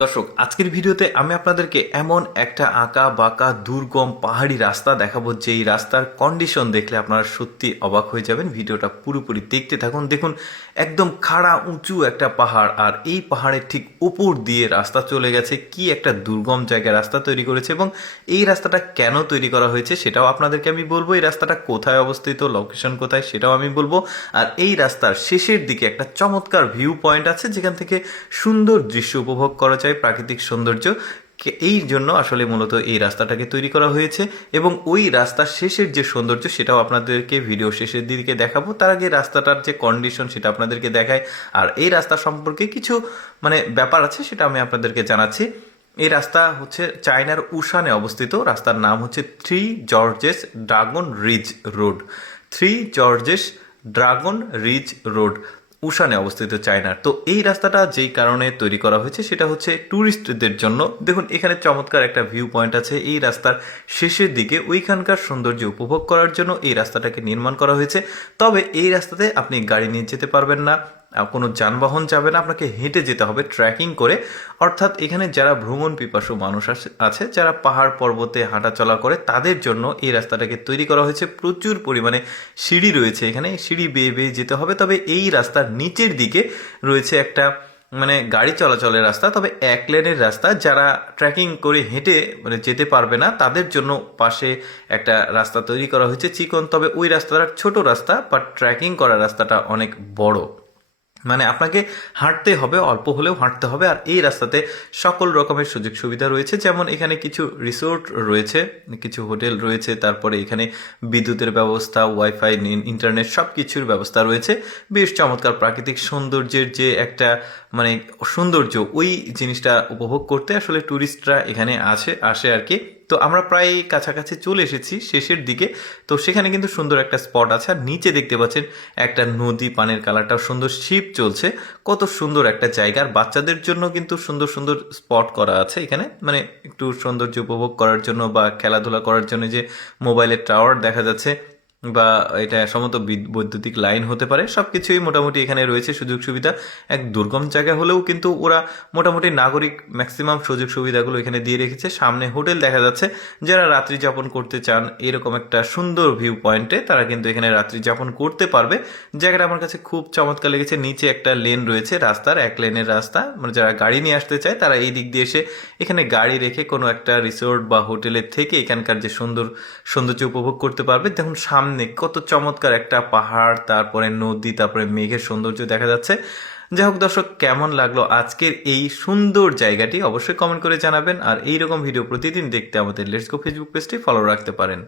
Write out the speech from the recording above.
দর্শক, আজকের ভিডিওতে আমি আপনাদেরকে এমন একটা আঁকা বাঁকা দুর্গম পাহাড়ি রাস্তা দেখাবো যে এই রাস্তার কন্ডিশন দেখলে আপনারা সত্যি অবাক হয়ে যাবেন। ভিডিওটা পুরোপুরি দেখতে থাকুন। দেখুন, একদম খাড়া, উঁচু একটা পাহাড়, আর এই পাহাড়ের ঠিক উপর দিয়ে রাস্তা চলে গেছে। কি একটা দুর্গম জায়গায় রাস্তা তৈরি করেছে এবং এই রাস্তাটা কেন তৈরি করা হয়েছে সেটাও আপনাদেরকে আমি বলব। এই রাস্তাটা কোথায় অবস্থিত লোকেশন কোথায় সেটাও আমি বলব। আর এই রাস্তার শেষের দিকে একটা চমৎকার ভিউ পয়েন্ট আছে, যেখান থেকে সুন্দর দৃশ্য উপভোগ করা যায়। প্রাকৃতিক সৌন্দর্য এই জন্য আসলে মূলত এই রাস্তাটাকে তৈরি করা হয়েছে এবং ওই রাস্তার শেষের যে সৌন্দর্য সেটাও আপনাদেরকে ভিডিও শেষের দিকে দেখাবো। তার আগে রাস্তাটার যে কন্ডিশন সেটা আপনাদেরকে দেখায় আর এই রাস্তা সম্পর্কে কিছু মানে ব্যাপার আছে সেটা আমি আপনাদেরকে জানাচ্ছি। এই রাস্তা হচ্ছে চায়নার উশানে অবস্থিত। রাস্তার নাম হচ্ছে three gorges dragon ridge road. Three gorges dragon ridge road. উশানে অবস্থিত চায়নার। তো এই রাস্তাটা যেই কারণে তৈরি করা হয়েছে, সেটা হচ্ছে ট্যুরিস্টদের জন্য। দেখুন, এখানে চমৎকার একটা ভিউ পয়েন্ট আছে। এই রাস্তার শেষের দিকে ওইখানকার সৌন্দর্য উপভোগ করার জন্য এই রাস্তাটাকে নির্মাণ করা হয়েছে। তবে এই রাস্তাতে আপনি গাড়ি নিয়ে যেতে পারবেন না। কোনো যানবাহন যাবে না, আপনাকে হেঁটে যেতে হবে ট্র্যাকিং করে। অর্থাৎ এখানে যারা ভ্রমণ পিপাসু মানুষ আছে, যারা পাহাড় পর্বতে হাঁটাচলা করে, তাদের জন্য এই রাস্তাটাকে তৈরি করা হয়েছে। প্রচুর পরিমাণে সিঁড়ি রয়েছে এখানে। সিঁড়ি বেয়ে বেয়ে যেতে হবে, তবে এই রাস্তার নিচের দিকে রয়েছে একটা মানে গাড়ি চলাচলের রাস্তা। তবে এক লেনের রাস্তা, যারা ট্রেকিং করে হেঁটে মানে যেতে পারবে না, তাদের জন্য পাশে একটা রাস্তা তৈরি করা হয়েছে চিকন। তবে ওই রাস্তাটা ছোট রাস্তা বা ট্রেকিং করার রাস্তাটা অনেক বড়। মানে আপনাকে হাঁটতে হবে, অল্প হলেও হাঁটতে হবে। আর এই রাস্তাতে সকল রকমের সুযোগ সুবিধা রয়েছে। যেমন এখানে কিছু রিসোর্ট রয়েছে, কিছু হোটেল রয়েছে, তারপরে এখানে বিদ্যুতের ব্যবস্থা, ওয়াইফাই ইন্টারনেট সব কিছুর ব্যবস্থা রয়েছে। বেশ চমৎকার প্রাকৃতিক সৌন্দর্যের যে একটা মানে সৌন্দর্য, ওই জিনিসটা উপভোগ করতে আসলে ট্যুরিস্টরা এখানে আছে আসে আর কি। তো আমরা প্রায় কাছাকাছি চলে এসেছি শেষের দিকে। তো সেখানে কিন্তু সুন্দর একটা স্পট আছে, আর নিচে দেখতে পাচ্ছেন একটা নদী, পানের কালারটাও সুন্দর শিপ চলছে। কত সুন্দর একটা জায়গা, আর বাচ্চাদের জন্য কিন্তু সুন্দর সুন্দর স্পট করা আছে এখানে। মানে একটু সৌন্দর্য উপভোগ করার জন্য বা খেলাধুলা করার জন্য যে মোবাইলের টাওয়ার দেখা যাচ্ছে বা এটা সমত বিদ- বৈদ্যুতিক লাইন হতে পারে সব কিছুই মোটামুটি এখানে রয়েছে সুযোগ সুবিধা এক দুর্গম জায়গা হলেও কিন্তু ওরা মোটামুটি নাগরিক ম্যাক্সিমাম সুযোগ সুবিধাগুলো এখানে দিয়ে রেখেছে। সামনে হোটেল দেখা যাচ্ছে, যারা রাত্রি যাপন করতে চান, এরকম একটা সুন্দর ভিউ পয়েন্টে তারা কিন্তু এখানে রাত্রি যাপন করতে পারবে। জায়গাটা আমার কাছে খুব চমৎকার লেগেছে, নিচে একটা লেন রয়েছে রাস্তার, এক লেনের রাস্তা। মানে যারা গাড়ি নিয়ে আসতে চায়, তারা এই দিক দিয়ে এসে এখানে গাড়ি রেখে কোনো একটা রিসোর্ট বা হোটেলের থেকে এখানকার যে সুন্দর সৌন্দর্য উপভোগ করতে পারবে। দেখুন সামনে কত চমৎকার একটা পাহাড়, তারপরে নদী, তারপরে মেঘের সৌন্দর্য দেখা যাচ্ছে। যাই হোক দর্শক, কেমন লাগল আজকের এই সুন্দর জায়গাটি অবশ্যই কমেন্ট করে জানাবেন। আর এইরকম ভিডিও প্রতিদিন দেখতে আমাদের লেটস গো ফেসবুক পেজটি ফলো রাখতে পারেন।